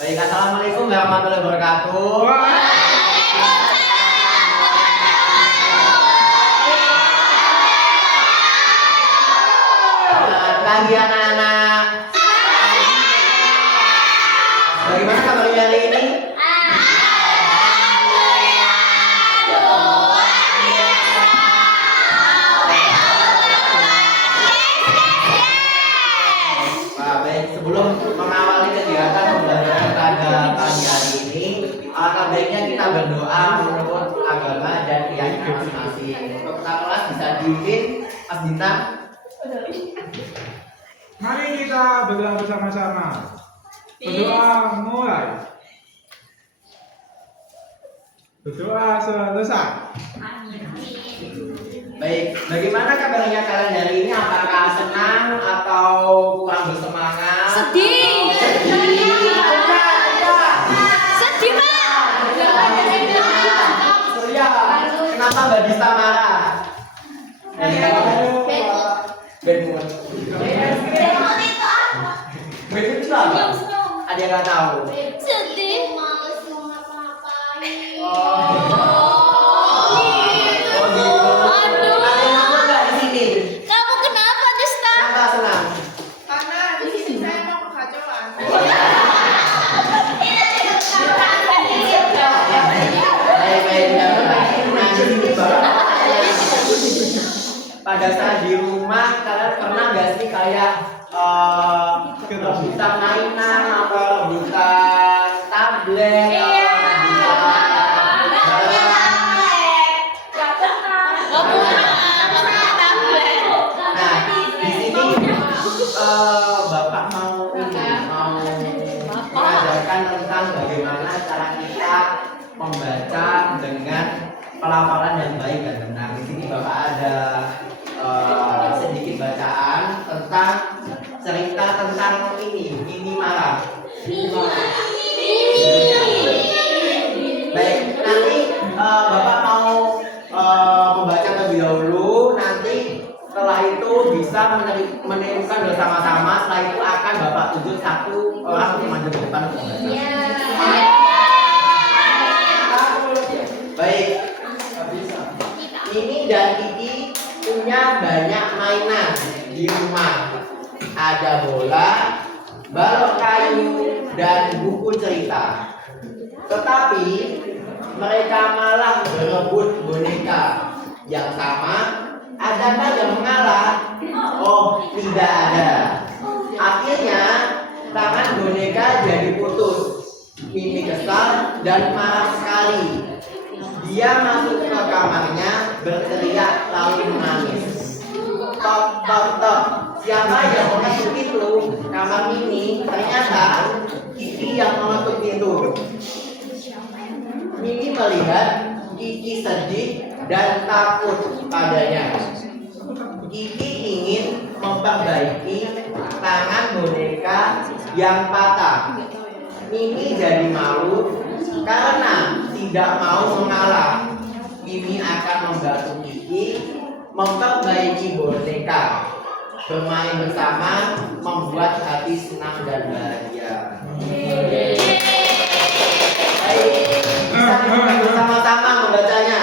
Baik, assalamualaikum warahmatullahi wabarakatuh. Selamat pagi anak-anak. Bagaimana kabarnya hari ini? Baik, sebelum mengawali kegiatan pembelajaran pada pagi hari ini, alangkah baiknya kita berdoa menurut agama dan keyakinan masing-masing. Untuk ketua kelas bisa dipimpin Mas Dita. Mari kita berdoa bersama-sama. Berdoa mulai. Berdoa selesai. Baik, bagaimana kabarnya kalian hari ini? Apakah senang atau kurang bersemangat? Sedih. Sedih, Pak. Surya, kenapa Mbak Dista marah? Bad mood. Bad mood itu apa? Ada yang nggak tahu? Sedih. Oh gitu. Aduh. Ada yang nonton nggak di sini? Kamu kenapa, Desta? Kenapa senang? Karena di sini saya mau kekacauan. Baik, nanti ini Bapak pada saat di rumah kalian pernah nggak sih kayak rebutan mainan atau rebutan tablet atau nah di sini Bapak mau mengajarkan tentang bagaimana cara kita membaca dengan pelafalan yang baik dan benar. Di sini Bapak ada sedikit bacaan tentang cerita tentang Mimi marah. Baik, nanti Bapak mau membaca terlebih dahulu. Nanti setelah itu bisa menirukan bersama-sama. Setelah itu akan Bapak tunjuk satu orang untuk maju ke depan untuk membaca. Baik, Mimi dan Kiki punya banyak mainan di rumah. Ada bola, balok kayu, dan buku cerita. Tetapi mereka malah berebut boneka yang sama. Adakah yang mengalah? Oh, tidak ada. Akhirnya tangan boneka jadi putus. Mimi kesal dan marah sekali. Dia masuk ke kamarnya, berteriak lalu menangis. Tok tok tok. Siapa yang mengetuk pintu kamar Mimi? Ternyata Kiki yang mengetuk pintu. Mimi melihat Kiki sedih dan takut padanya. Kiki ingin memperbaiki tangan boneka yang patah. Mimi jadi malu karena tidak mau mengalah. Mimi akan membantu Kiki memperbaiki boneka. Bermain bersama membuat hati senang dan bahagia. Baik, bisa kita bersama-sama membacanya.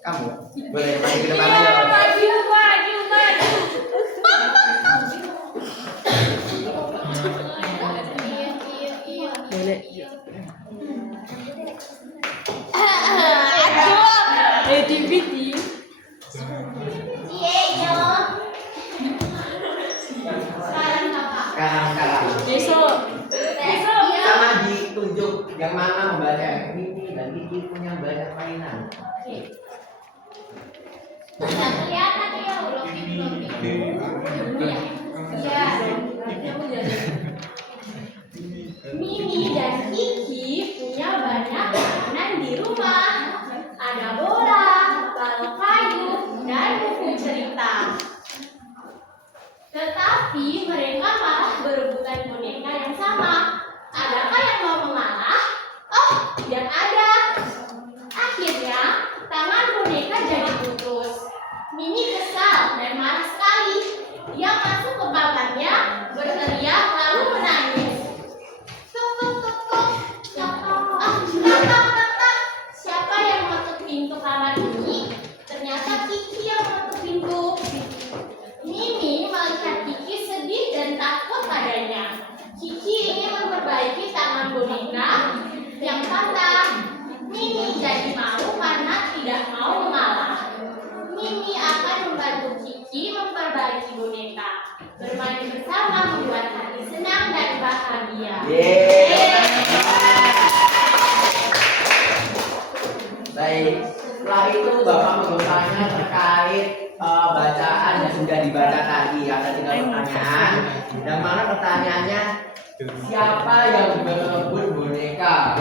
Kamu boleh maju ke depan aja. Sekarang sama ditunjuk yang mana membaca ini dan Kiki punya banyak mainan. Mimi dan Kiki punya banyak mainan di rumah. Ada bola, balon kayu, dan buku cerita. Tetapi mereka malah berebutan boneka yang sama. Adakah yang mau mengalah? Oh, tidak ada. Akhirnya, tangan boneka jadi putus. Mimi kesal dan marah sekali. Dia masuk ke kamarnya, berteriak lalu menangis. Tuk tuk tuk tuk. Siapa yang mengetuk pintu kamar ini? Ternyata Kiki yang mengetuk pintu. Mimi melihat Kiki sedih dan takut padanya. Kiki ingin memperbaiki tangan boneka yang patah. Mimi jadi malu karena tidak mau mengalah. Mimi akan membantu Kiki memperbaiki boneka. Bermain bersama membuat hati senang dan bahagia. Baik, setelah itu Bapak bertanya terkait bacaan yang sudah dibaca tadi. Ada 3 pertanyaan. Yang mana pertanyaannya, siapa yang berebut boneka?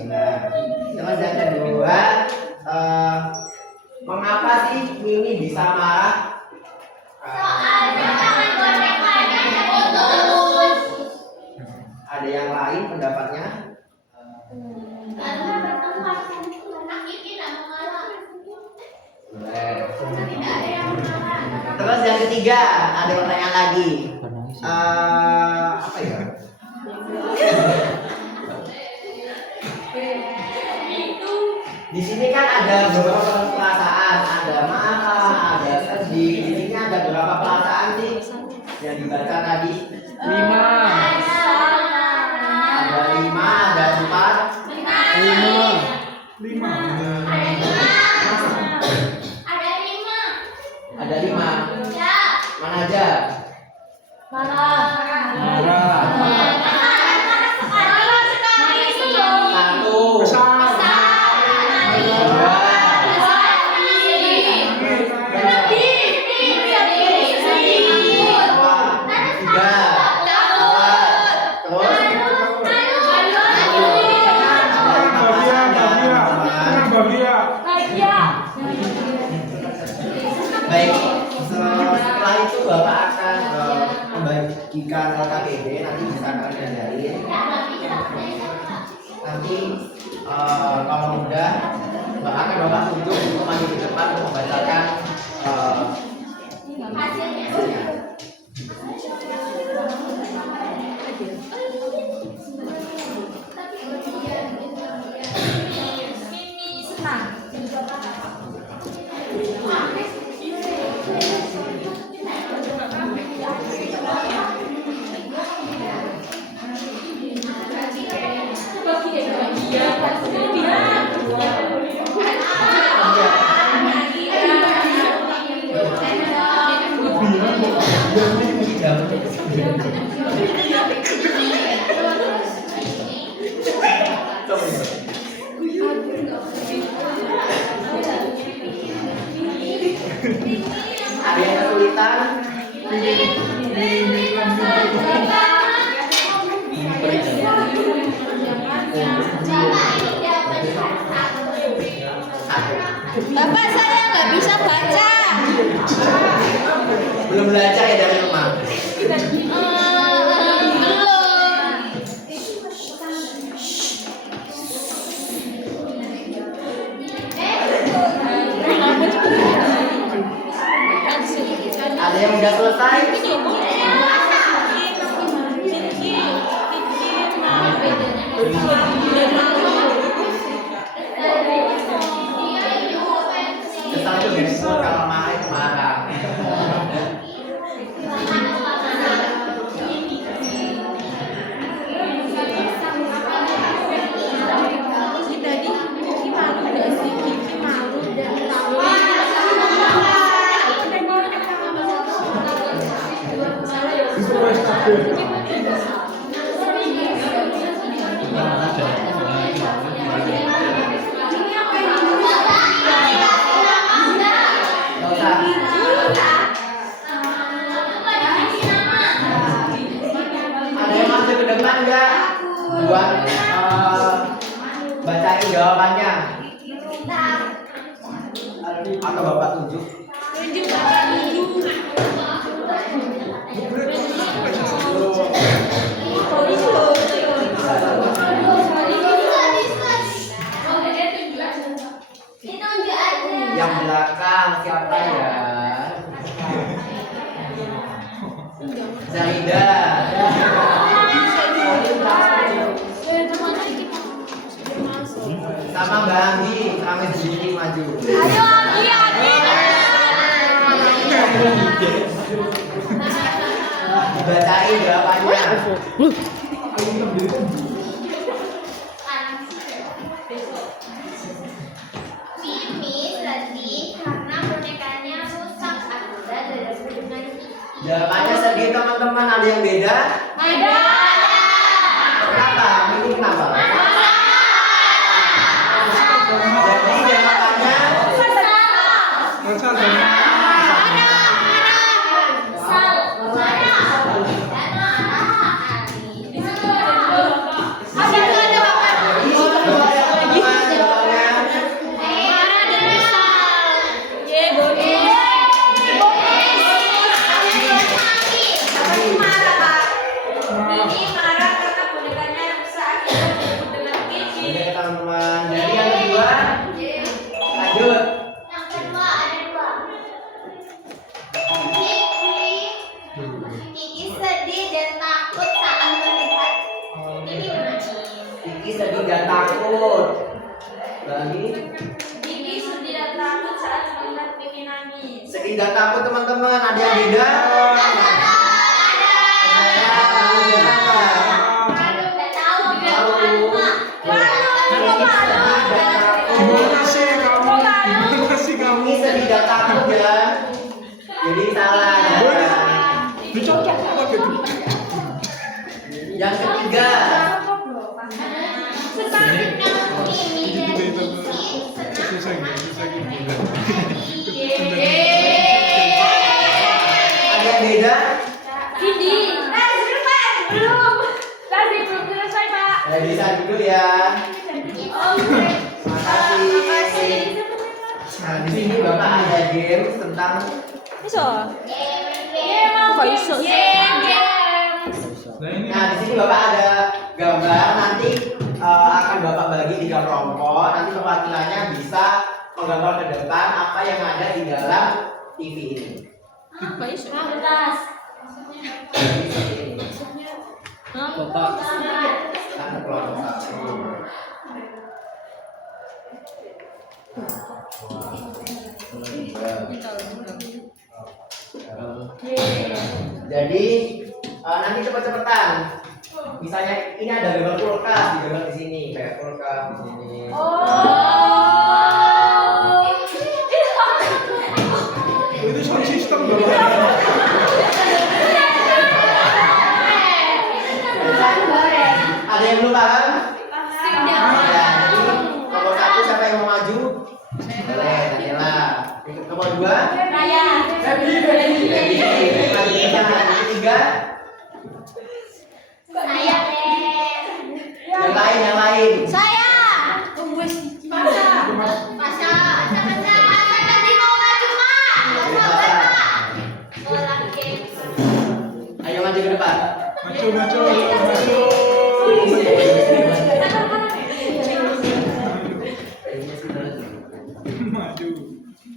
Benar. Terus yang kedua, mengapa sih Mimi bisa marah? Soalnya tangan bonekanya ada putus. Ada yang lain pendapatnya? Karena bertengkar karena Kiki tidak mengalah. Boleh. Tidak ada yang mengalah. Terus yang ketiga, ada pertanyaan lagi. Apa ya? Di sini kan ada beberapa perasaan, ada marah, ada sedih. Di sini ada berapa perasaan sih yang dibaca tadi? 5. Ada 5, ada 4. 5. Ada 5. Ya. Mana aja? Marah. Satu. Baik, setelah itu Bapak akan membagikan LKPD, nanti bisa kalian ajarin. Nanti kalau udah akan Bapak tunjuk untuk maju ke depan untuk membacakan hasilnya. Ada yang kesulitan? Bapak saya nggak bisa baca. Belum belajar ya dari rumah? Belum. Ada yang udah selesai? Kiki. jawabannya? Atau Bapak tunjuk? Yang belakang siapa ya? Zahida. Sama Mbak Anggi, kami sedikit maju. Ayo Anggi. Dibacain jawabannya. Mimi sedih karena bonekanya rusak akibat bertemu dengan Kiki. Jawabannya sedih teman-teman, ada yang beda? Ada. Kenapa? Ini kenapa? Jadi jawabannya Masa Kiki sedih dan takut saat melihat Mimi menangis. Kiki sedih dan takut. Lagi Kiki sedih dan takut saat melihat Mimi nangis. sedih dan takut teman-teman, ada yang beda? gimana sih kamu? Gimana sih kamu? Ini sedih dan takut ya. Jadi salah ya. Dicocok apa gitu? Yang ketiga, Selanjutnya Mimi dan Kiki senang ada yang beda? Cindy. Belum. Tadi belum selesai, Pak. Bisa dulu ya. Makasih. Nah, di sini Bapak ada game tentang Iso. Kok iso? Nah, di sini Bapak ada gambar, nanti akan Bapak bagi 3 kelompok. Nanti perwakilannya bisa menggambar ke depan apa yang ada di dalam TV ini. Apa iso? Kertas. Jadi seperti ini. Bapak. Kan kelompok 1. Jadi nanti cepet-cepetan. Misalnya ini ada gambar kulkas, digambar di sini kayak kulkas di sini. Itu sound system dong. Ada yang belum paham? Ya, jadi nomor 1 siapa yang mau maju? Boleh, Daniela. Nomor 2? Raya. Jadi maju ke sana. Yang ketiga? Saya Yang lain. Saya. Pasha. Tadi mau maju, Mak. Ayo maju ke depan. Maju. Maju.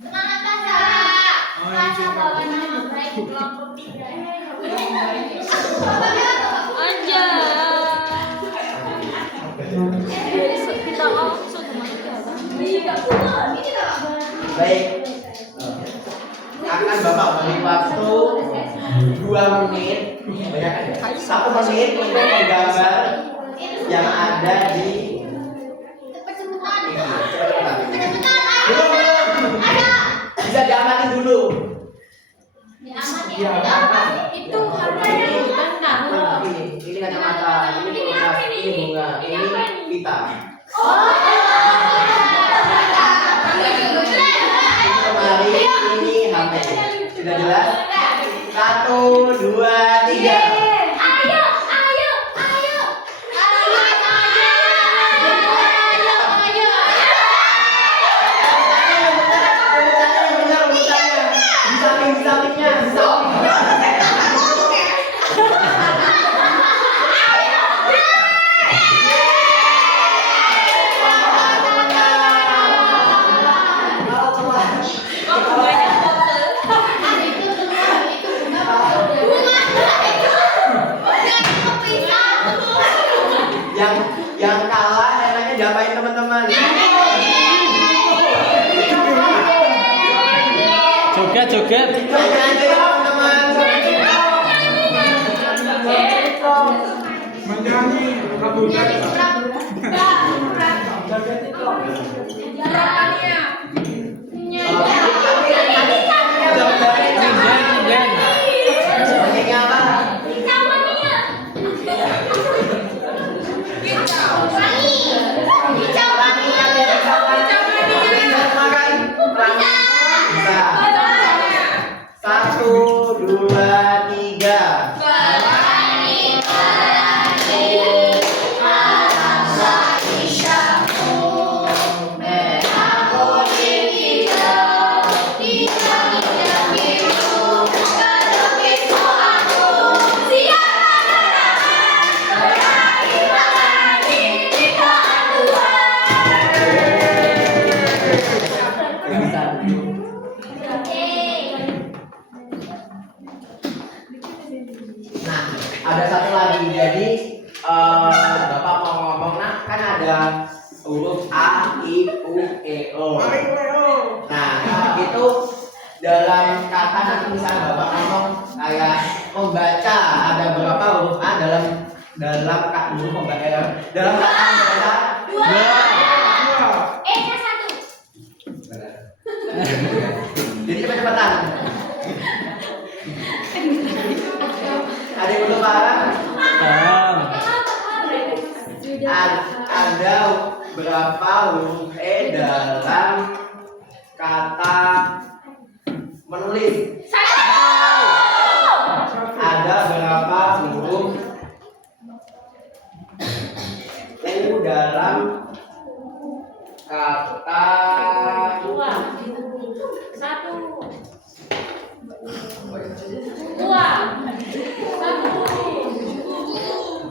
Semangat, Pasha. Pasha bawa nama baik kelompok 3. Aja. Kita langsung Baik. Akan Bapak beri waktu 2 menit. Banyak kan ya? 1 menit untuk menggambar yang ada di Cepat-cepat. Belum. Bisa diamatin dulu. Itu harganya Ini kacamata, ini kulkas, ini bunga, ini pita. Kembali ini HP. Sudah jelas? 1, 2, 3. Ayo. teman-teman. Joget, joget. Joget aja ya teman-teman. Menyanyi lagu Pakainya apa? Bisa. 1, 2, 3. Nah, ada satu lagi. Jadi Bapak mau ngomong, nah kan ada huruf A, I, U, E, O. Nah, itu dalam kata nanti misalnya Bapak ngomong kayak membaca, ada berapa huruf A dalam huruf membaca dalam kata membaca? 2. Jadi cepet-cepetan. Ada yang belum paham? Ada berapa huruf E dalam kata menulis? Ada berapa huruf U dalam kata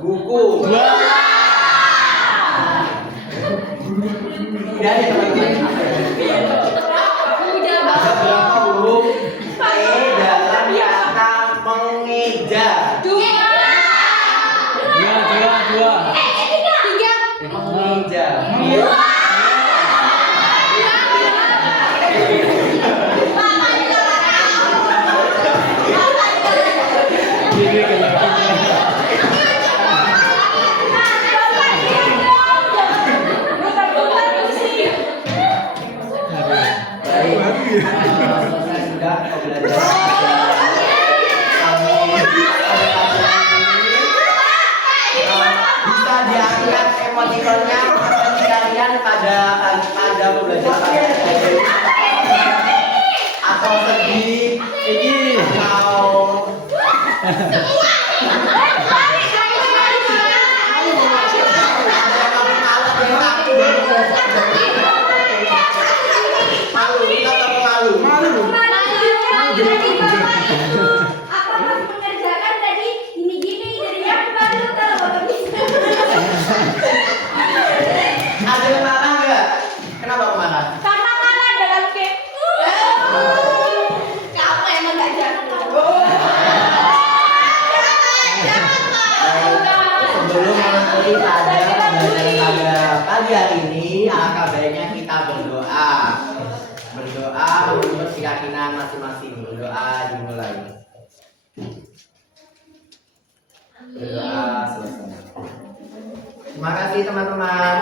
buku? Dari teman-teman. Ada berapa huruf E dalam kata mengeja? 2. Mengeja. Selesai sudah pembelajaran. Bisa diangkat emotikonnya kalian pada pembelajaran atau sedih atau malu, kita tak malu. Aku harus mengerjakan tadi gini-gini dari yang baru kalau bisa. Ada yang marah nggak? Kenapa marah? Karena kalah dalam game. Kamu emang gak jago. Sebelum mengakhiri pada pembelajaran pada pagi hari ini, alangkah baiknya kita berdoa menurut keyakinan masing-masing. Berdoa dimulai. Berdoa selesai. Terima kasih teman-teman.